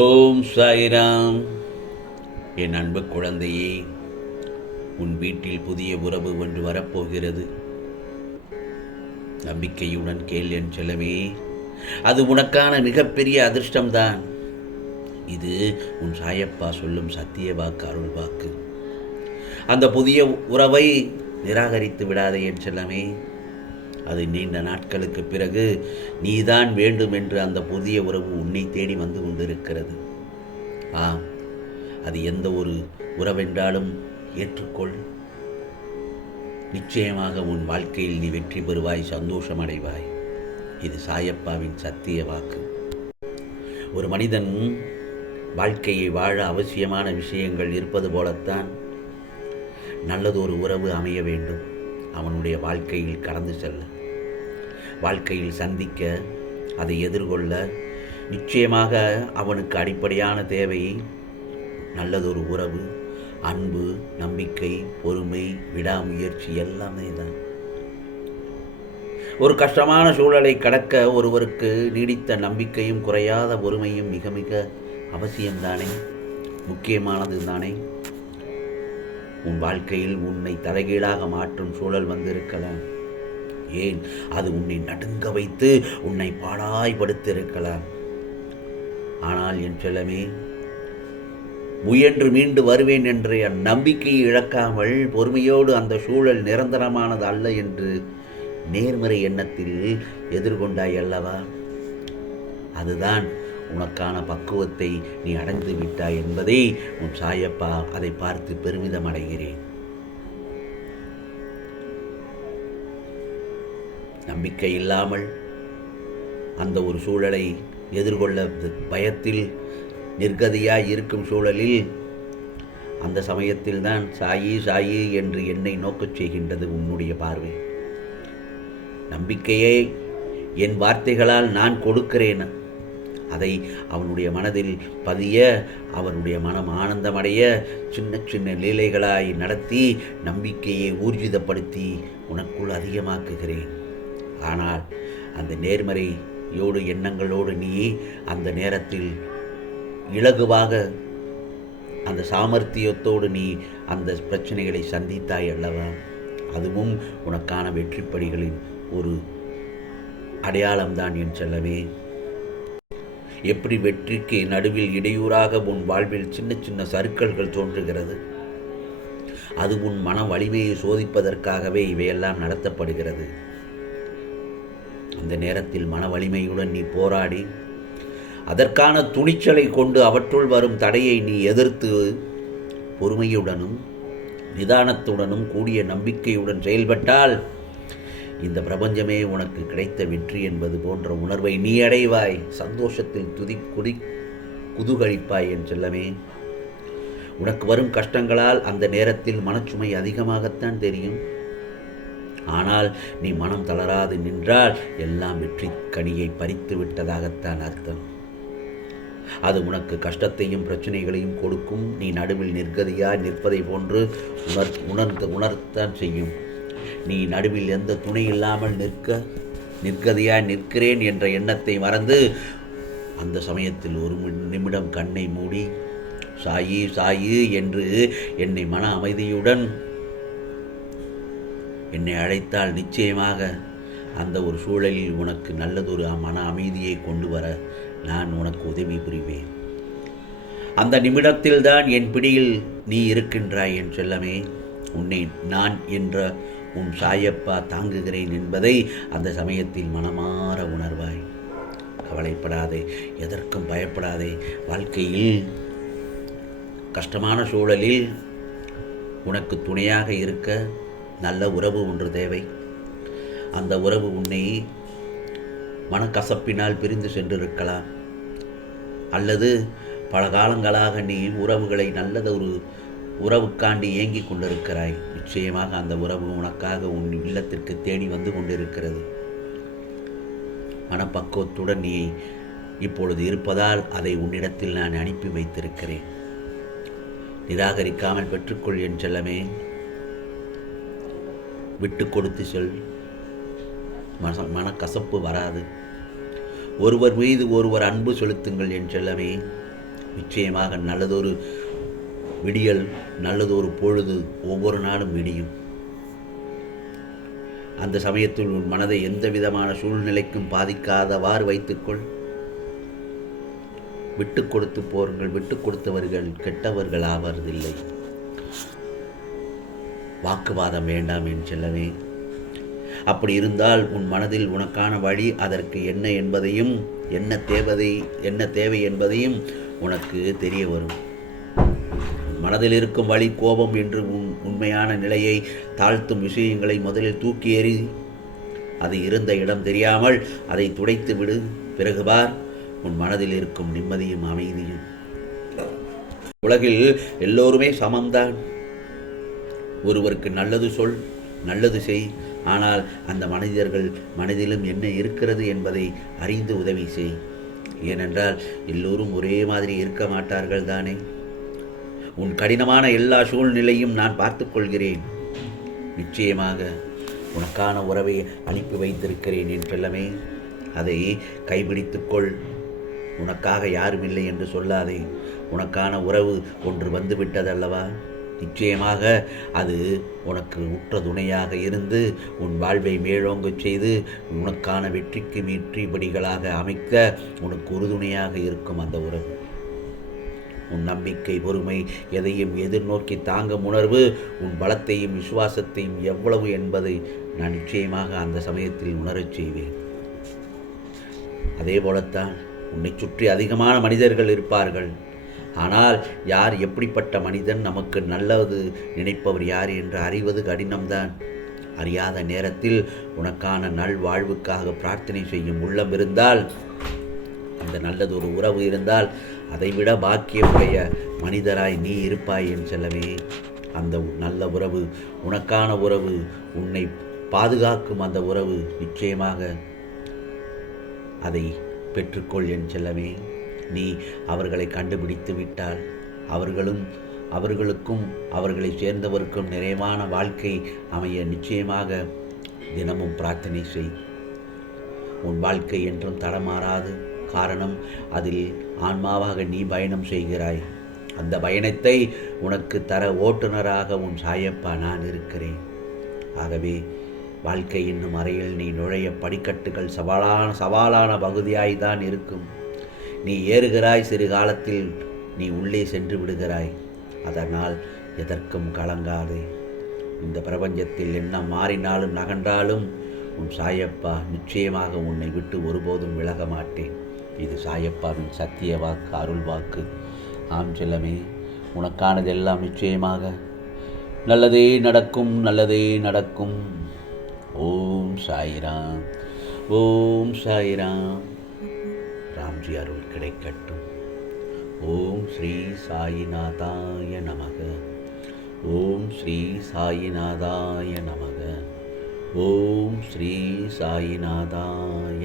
ஓம் சாய்ராம். என் அன்பு குழந்தையே, உன் வீட்டில் புதிய உறவு ஒன்று வரப்போகிறது. நம்பிக்கையுடன் கேள் என் செல்லமே. அது உனக்கான மிகப்பெரிய அதிர்ஷ்டம்தான். இது உன் சாயப்பா சொல்லும் சத்திய வாக்கு, அருள் வாக்கு. அந்த புதிய உறவை நிராகரித்து விடாதே என் செல்லமே. அது நீண்ட நாட்களுக்கு பிறகு நீதான் வேண்டும் என்று அந்த புதிய உறவு உன்னை தேடி வந்து கொண்டிருக்கிறது. அது எந்த ஒரு உறவென்றாலும் ஏற்றுக்கொள். நிச்சயமாக உன் வாழ்க்கையில் நீ வெற்றி பெறுவாய், சந்தோஷம் அடைவாய். இது சாயப்பாவின் சத்திய வாக்கு. ஒரு மனிதன் வாழ்க்கையை வாழ அவசியமான விஷயங்கள் இருப்பது போலத்தான் நல்லதொரு உறவு அமைய வேண்டும். அவனுடைய வாழ்க்கையில் கடந்து செல்ல, வாழ்க்கையில் சந்திக்க, அதை எதிர்கொள்ள நிச்சயமாக அவனுக்கு அடிப்படையான தேவை நல்லதொரு உறவு, அன்பு, நம்பிக்கை, பொறுமை, விடாமுயற்சி எல்லாமே தான். ஒரு கஷ்டமான சூழலை கடக்க ஒருவருக்கு நீடித்த நம்பிக்கையும் குறையாத பொறுமையும் மிக மிக அவசியம்தானே, முக்கியமானது தானே. உன் வாழ்க்கையில் உன்னை தலைகீழாக மாற்றும் சூழல் வந்திருக்கலாம். ஏன், அது உன்னை நடுங்க வைத்து உன்னை பாடாய்படுத்தியிருக்கலாம். ஆனால் என் செல்லமே, முயன்று மீண்டு வருவேன் என்ற நம்பிக்கையை இழக்காமல் பொறுமையோடு அந்த சூழல் நிரந்தரமானது அல்ல என்று நேர்மறை எண்ணத்தில் எதிர்கொண்டாய் அல்லவா? அதுதான் உனக்கான பக்குவத்தை நீ அடைந்து விட்டாய் என்பதை உன் சாயப்பா அதை பார்த்து பெருமிதம் அடைகிறேன். நம்பிக்கை இல்லாமல் அந்த ஒரு சூழலை எதிர்கொள்ள பயத்தில் நிர்கதியாய் இருக்கும் சூழலில் அந்த சமயத்தில்தான் சாயி சாயி என்று என்னை நோக்கச் செய்கின்றது உன்னுடைய பார்வை. நம்பிக்கையை என் வார்த்தைகளால் நான் கொடுக்கிறேன். அதை அவனுடைய மனதில் பதிய, அவனுடைய மனம் ஆனந்தமடைய சின்ன சின்ன லீலைகளாய் நடத்தி நம்பிக்கையை ஊர்ஜிதப்படுத்தி உனக்குள் அதிகமாக்குகிறேன். ஆனால் அந்த நேர்மறையோடு எண்ணங்களோடு நீ அந்த நேரத்தில் இலகுவாக அந்த சாமர்த்தியத்தோடு நீ அந்த பிரச்சனைகளை சந்தித்தாய் அல்லவா? அதுவும் உனக்கான வெற்றிப்படிகளின் ஒரு அடையாளம்தான் என் செல்லமே. எப்படி வெற்றிக்கு நடுவில் இடையூறாக உன் வாழ்வில் சின்ன சின்ன சறுக்கல்கள் தோன்றுகிறது, அது உன் மன வலிமையை சோதிப்பதற்காகவே இவையெல்லாம் நடத்தப்படுகிறது. அந்த நேரத்தில் மன வலிமையுடன் நீ போராடி அதற்கான துணிச்சலை கொண்டு அவற்றுள் வரும் தடையை நீ எதிர்த்து பொறுமையுடனும் நிதானத்துடனும் கூடிய நம்பிக்கையுடன் செயல்பட்டால் இந்த பிரபஞ்சமே உனக்கு கிடைத்த வெற்றி என்பது போன்ற உணர்வை நீ அடைவாய். சந்தோஷத்தில் குதூகலிப்பாய் என் செல்லமே. உனக்கு வரும் கஷ்டங்களால் அந்த நேரத்தில் மனச்சுமை அதிகமாகத்தான் தெரியும். ஆனால் நீ மனம் தளராது நின்றால் எல்லாம் வெற்றி கனியை பறித்து விட்டதாகத்தான் அர்த்தம். அது உனக்கு கஷ்டத்தையும் பிரச்சனைகளையும் கொடுக்கும். நீ நடுவில் நிர்கதியாய் நிற்பதை போன்று உணர்த்தான் செய்யும். நீ நடுவில் எந்த துணை இல்லாமல் நிர்கதியாய் நிற்கிறேன் என்ற எண்ணத்தை மறந்து அந்த சமயத்தில் ஒரு நிமிடம் கண்ணை மூடி சாயி சாயி என்று என்னை மன அமைதியுடன் என்னை அழைத்தால் நிச்சயமாக அந்த ஒரு சூழலில் உனக்கு நல்லதொரு மன அமைதியை கொண்டு வர நான் உனக்கு உதவி புரிவேன். அந்த நிமிடத்தில்தான் என் பிடியில் நீ இருக்கின்றாய் என் செல்லமே. உன்னை நான் என்ற உன் சாயப்பா தாங்குகிறேன் என்பதை அந்த சமயத்தில் மனமாற உணர்வாய். கவலைப்படாதே, எதற்கும் பயப்படாதே. வாழ்க்கையில் கஷ்டமான சூழலில் உனக்கு துணையாக இருக்க நல்ல உறவு ஒன்று தேவை. அந்த உறவு உன்னை மனக்கசப்பினால் பிரிந்து சென்றிருக்கலாம், அல்லது பல காலங்களாக நீ உறவுகளை நல்லதொரு உறவுக்காண்டி ஏங்கி கொண்டிருக்கிறாய். நிச்சயமாக அந்த உறவு உனக்காக உன் இல்லத்திற்கு தேடி வந்து கொண்டிருக்கிறது. மனப்பக்குவத்துடன் நீ இப்பொழுது இருப்பதால் அதை உன்னிடத்தில் நான் அனுப்பி வைத்திருக்கிறேன். நிராகரிக்காமல் பெற்றுக்கொள் என் செல்லமே. விட்டு கொடுத்து செல். மனக்கசப்பு வராது. ஒருவர் மீது ஒருவர் அன்பு செலுத்துங்கள் என் செல்லமே. நிச்சயமாக நல்லதொரு விடியல், நல்லதொரு பொழுது ஒவ்வொரு நாளும் விடியும். அந்த சமயத்தில் உன் மனதை எந்த விதமான சூழ்நிலைக்கும் பாதிக்காதவாறு வைத்துக்கொள். விட்டு கொடுத்து போருங்கள். விட்டு கொடுத்தவர்கள் கெட்டவர்கள் ஆவதில்லை. வாக்குவாதம் வேண்டாம் என் செல்லவே. அப்படி இருந்தால் உன் மனதில் உனக்கான வழி, அதற்கு என்ன என்பதையும் என்ன தேவை என்பதையும் உனக்கு தெரிய வரும். மனதில் இருக்கும் வழி, கோபம் என்று உண்மையான நிலையை தாழ்த்தும் விஷயங்களை முதலில் தூக்கி எறி. அது இருந்த இடம் தெரியாமல் அதை துடைத்து விடு. பிறகு பார், உன் மனதில் இருக்கும் நிம்மதியும் அமைதியும். உலகில் எல்லோருமே சமம்தான். ஒருவருக்கு நல்லது சொல், நல்லது செய். ஆனால் அந்த மனதிலும் என்ன இருக்கிறது என்பதை அறிந்து உதவி செய். ஏனென்றால் எல்லோரும் ஒரே மாதிரி இருக்க மாட்டார்கள் தானே. உன் கடினமான எல்லா சூழ்நிலையும் நான் பார்த்துக் கொள்கிறேன். நிச்சயமாக உனக்கான உறவை அனுப்பி வைத்திருக்கிறேன் என் செல்லமே. அதை கைபிடித்துக்கொள். உனக்காக யாரும் இல்லை என்று சொல்லாதே. உனக்கான உறவு ஒன்று வந்துவிட்டதல்லவா? நிச்சயமாக அது உனக்கு உற்ற துணையாக இருந்து உன் வாழ்வை மேலோங்கச் செய்து உனக்கான வெற்றிக்கு வெற்றிப்படிகளாக அமைக்க உனக்கு உறுதுணையாக இருக்கும் அந்த உறவு. உன் நம்பிக்கை, பொறுமை, எதையும் எதிர்நோக்கி தாங்கும் உணர்வு, உன் பலத்தையும் விசுவாசத்தையும் எவ்வளவு என்பதை நான் நிச்சயமாக அந்த சமயத்தில் உணரச் செய்வேன். அதே போலத்தான் உன்னை சுற்றி அதிகமான மனிதர்கள் இருப்பார்கள். ஆனால் யார், எப்படிப்பட்ட மனிதன், நமக்கு நல்லது நினைப்பவர் யார் என்று அறிவது கடினம்தான். அறியாத நேரத்தில் உனக்கான நல்வாழ்வுக்காக பிரார்த்தனை செய்யும் உள்ளம் இருந்தால், அந்த நல்லதொரு உறவு இருந்தால், அதைவிட பாக்கியமுடைய மனிதராய் நீ இருப்பாய் என் செல்லவே. அந்த நல்ல உறவு, உனக்கான உறவு, உன்னை பாதுகாக்கும் அந்த உறவு, நிச்சயமாக அதை பெற்றுக்கொள் என் செல்லமே. நீ அவர்களை கண்டுபிடித்து விட்டால் அவர்களுக்கும் அவர்களை சேர்ந்தவருக்கும் நிறைவான வாழ்க்கை அமைய நிச்சயமாக தினமும் பிரார்த்தனை செய். உன் வாழ்க்கை என்றும் தடமாறாது. காரணம், அதில் ஆன்மாவாக நீ பயணம் செய்கிறாய். அந்த பயணத்தை உனக்கு தர ஓட்டுநராக உன் சாயப்பா நான் இருக்கிறேன். ஆகவே வாழ்க்கை என்னும் அறையில் நீ நுழைய படிக்கட்டுகள் சவாலான பகுதியாய்தான் இருக்கும். நீ ஏறுகிறாய், சிறு காலத்தில் நீ உள்ளே சென்று விடுகிறாய். அதனால் எதற்கும் கலங்காதே. இந்த பிரபஞ்சத்தில் என்ன மாறினாலும் நகன்றாலும் உன் சாயப்பா நிச்சயமாக உன்னை விட்டு ஒருபோதும் விலக மாட்டேன். இது சாயப்பாவின் சத்திய வாக்கு, அருள் வாக்கு. ஆம் செல்லமே, உனக்கானதெல்லாம் நிச்சயமாக நல்லதே நடக்கும், நல்லதே நடக்கும். ஓம் சாய்ராம், ஓம் சாய்ராம். ராம்ஜி அருள் கிடைக்கட்டும். ஓம் ஸ்ரீ சாயிநாதாய நமக. ஓம் ஸ்ரீ சாயிநாதாய நமக. ஓம் ஸ்ரீ சாயிநாதாய